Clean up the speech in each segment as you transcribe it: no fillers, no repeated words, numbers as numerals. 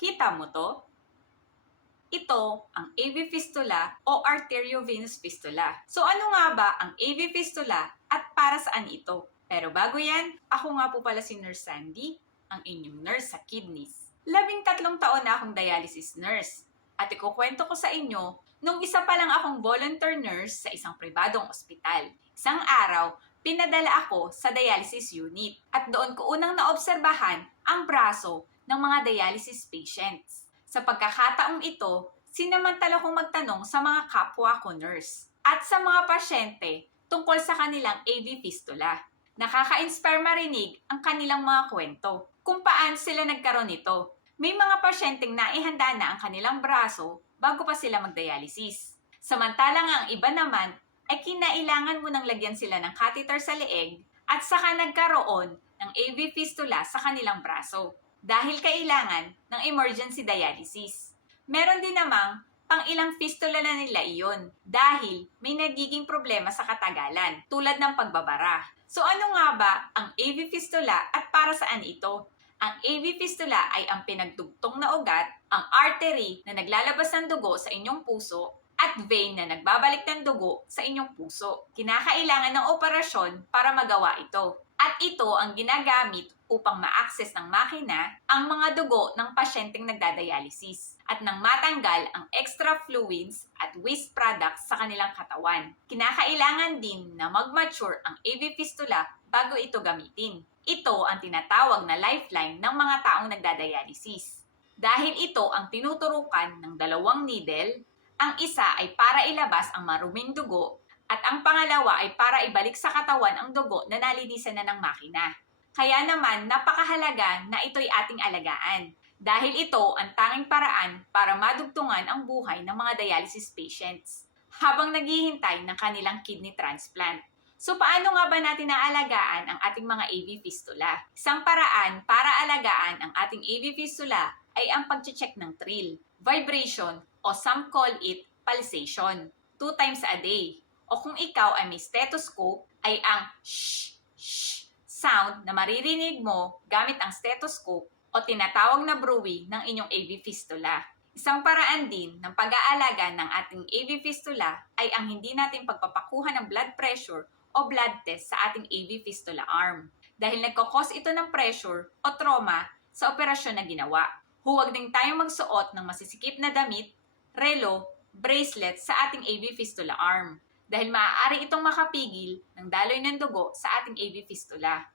Kita mo to? Ito ang AV fistula o arteriovenous fistula. So ano nga ba ang AV fistula at para saan ito? Pero bago yan, ako nga po pala si Nurse Sandy, ang inyong nurse sa kidneys. 13 taon na akong dialysis nurse at ikukwento ko sa inyo nung isa pa lang akong volunteer nurse sa isang pribadong ospital. Isang araw, pinadala ako sa dialysis unit at doon ko unang naobserbahan ang braso ng mga dialysis patients. Sa pagkakataong ito, sinamantala kong magtanong sa mga kapwa ko nurse at sa mga pasyente tungkol sa kanilang AV fistula. Nakaka-inspire marinig ang kanilang mga kwento kung paano sila nagkaroon nito. May mga pasyenteng naihanda na ang kanilang braso bago pa sila magdialysis. Samantalang ang iba naman ay kinailangan mo nang lagyan sila ng catheter sa leeg at saka nagkaroon ng AV fistula sa kanilang braso dahil kailangan ng emergency dialysis. Meron din namang pang ilang fistula na nila iyon dahil may nagiging problema sa katagalan tulad ng pagbabara. So ano nga ba ang AV fistula at para saan ito? Ang AV fistula ay ang pinagdugtong na ugat, ang artery na naglalabas ng dugo sa inyong puso at vein na nagbabalik ng dugo sa inyong puso. Kinakailangan ng operasyon para magawa ito. At ito ang ginagamit upang ma-access ng makina ang mga dugo ng pasyenteng nagdadialysis at nang matanggal ang extra fluids at waste products sa kanilang katawan. Kinakailangan din na mag-mature ang AV fistula bago ito gamitin. Ito ang tinatawag na lifeline ng mga taong nagdadialysis. Dahil ito ang tinuturukan ng dalawang needle, ang isa ay para ilabas ang maruming dugo at ang pangalawa ay para ibalik sa katawan ang dugo na nalinisan na ng makina. Kaya naman napakahalaga na ito'y ating alagaan dahil ito ang tanging paraan para madugtungan ang buhay ng mga dialysis patients habang naghihintay ng kanilang kidney transplant. So paano nga ba natin naalagaan ang ating mga AV fistula? Isang paraan para alagaan ang ating AV fistula ay ang pag-check ng trill, vibration o some call it pulsation 2 times a day. O kung ikaw ay may stethoscope, ay ang shh, shh sound na maririnig mo gamit ang stethoscope o tinatawag na bruit ng inyong AV fistula. Isang paraan din ng pag-aalaga ng ating AV fistula ay ang hindi natin pagpapakuha ng blood pressure o blood test sa ating AV fistula arm dahil nagkakos ito ng pressure o trauma sa operasyon na ginawa. Huwag din tayong magsuot ng masisikip na damit, relo, bracelet sa ating AV fistula arm dahil maaari itong makapigil ng daloy ng dugo sa ating AV fistula.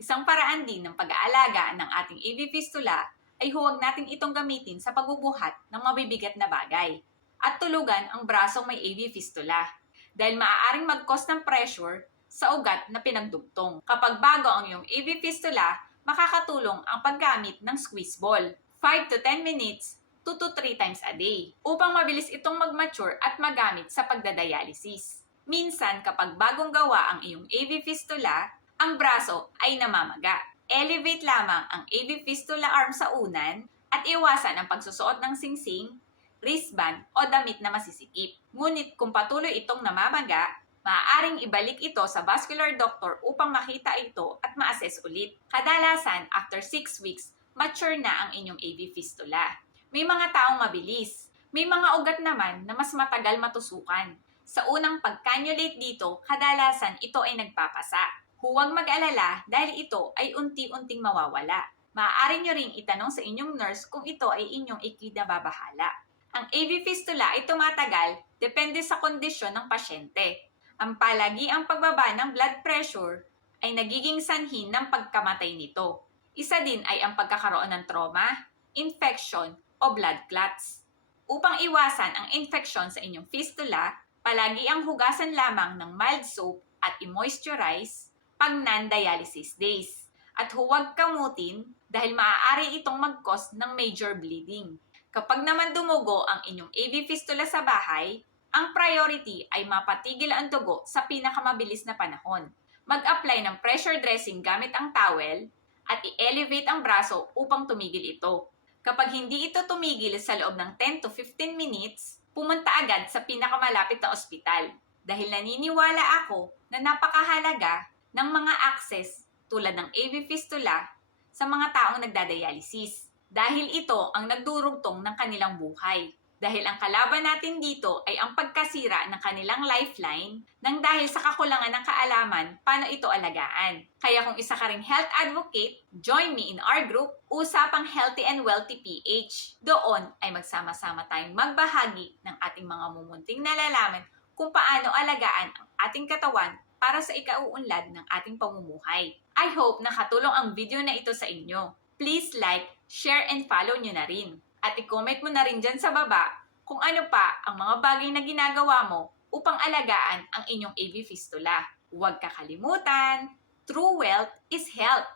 Isang paraan din ng pag-aalaga ng ating AV fistula ay huwag natin itong gamitin sa pagbubuhat ng mabibigat na bagay at tulugan ang brasong may AV fistula dahil maaaring mag-cause ng pressure sa ugat na pinagdugtong. Kapag bago ang iyong AV fistula, makakatulong ang paggamit ng squeeze ball 5 to 10 minutes 2 to 3 times a day upang mabilis itong mag-mature at magamit sa pagdadialysis. Minsan, kapag bagong gawa ang iyong AV fistula, ang braso ay namamaga. Elevate lamang ang AV fistula arm sa unan at iwasan ang pagsusuot ng singsing, wristband o damit na masisikip. Ngunit kung patuloy itong namamaga, maaaring ibalik ito sa vascular doctor upang makita ito at ma-assess ulit. Kadalasan, after 6 weeks, mature na ang inyong AV fistula. May mga taong mabilis. May mga ugat naman na mas matagal matusukan. Sa unang pag-cannulate dito, kadalasan ito ay nagpapasa. Huwag mag-alala dahil ito ay unti-unting mawawala. Maaari nyo ring itanong sa inyong nurse kung ito ay inyong ikinababahala. Ang AV fistula ay tumatagal depende sa kondisyon ng pasyente. Ang palagiang pagbaba ng blood pressure ay nagiging sanhin ng pagkamatay nito. Isa din ay ang pagkakaroon ng trauma, infection, o blood clots. Upang iwasan ang infection sa inyong fistula, palagi ang hugasan lamang ng mild soap at i-moisturize pag non-dialysis days. At huwag kamutin dahil maaari itong mag-cause ng major bleeding. Kapag naman dumugo ang inyong AV fistula sa bahay, ang priority ay mapatigil ang dugo sa pinakamabilis na panahon. Mag-apply ng pressure dressing gamit ang towel at i-elevate ang braso upang tumigil ito. Kapag hindi ito tumigil sa loob ng 10 to 15 minutes, pumunta agad sa pinakamalapit na ospital dahil naniniwala ako na napakahalaga ng mga access tulad ng AV fistula sa mga taong nagdadialysis. dahil ito ang nagdurugtong ng kanilang buhay. Dahil ang kalaban natin dito ay ang pagkasira ng kanilang lifeline nang dahil sa kakulangan ng kaalaman paano ito alagaan. Kaya kung isa ka ring health advocate, join me in our group, Usapang Healthy and Wealthy PH. Doon ay magsama-sama tayong magbahagi ng ating mga mumunting nalalaman kung paano alagaan ang ating katawan para sa ikauunlad ng ating pamumuhay. I hope nakatulong ang video na ito sa inyo. Please like, share, and follow nyo na rin. At i-comment mo na rin dyan sa baba kung ano pa ang mga bagay na ginagawa mo upang alagaan ang inyong AV fistula. Huwag kakalimutan, true wealth is health.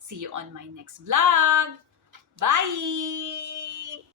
See you on my next vlog. Bye!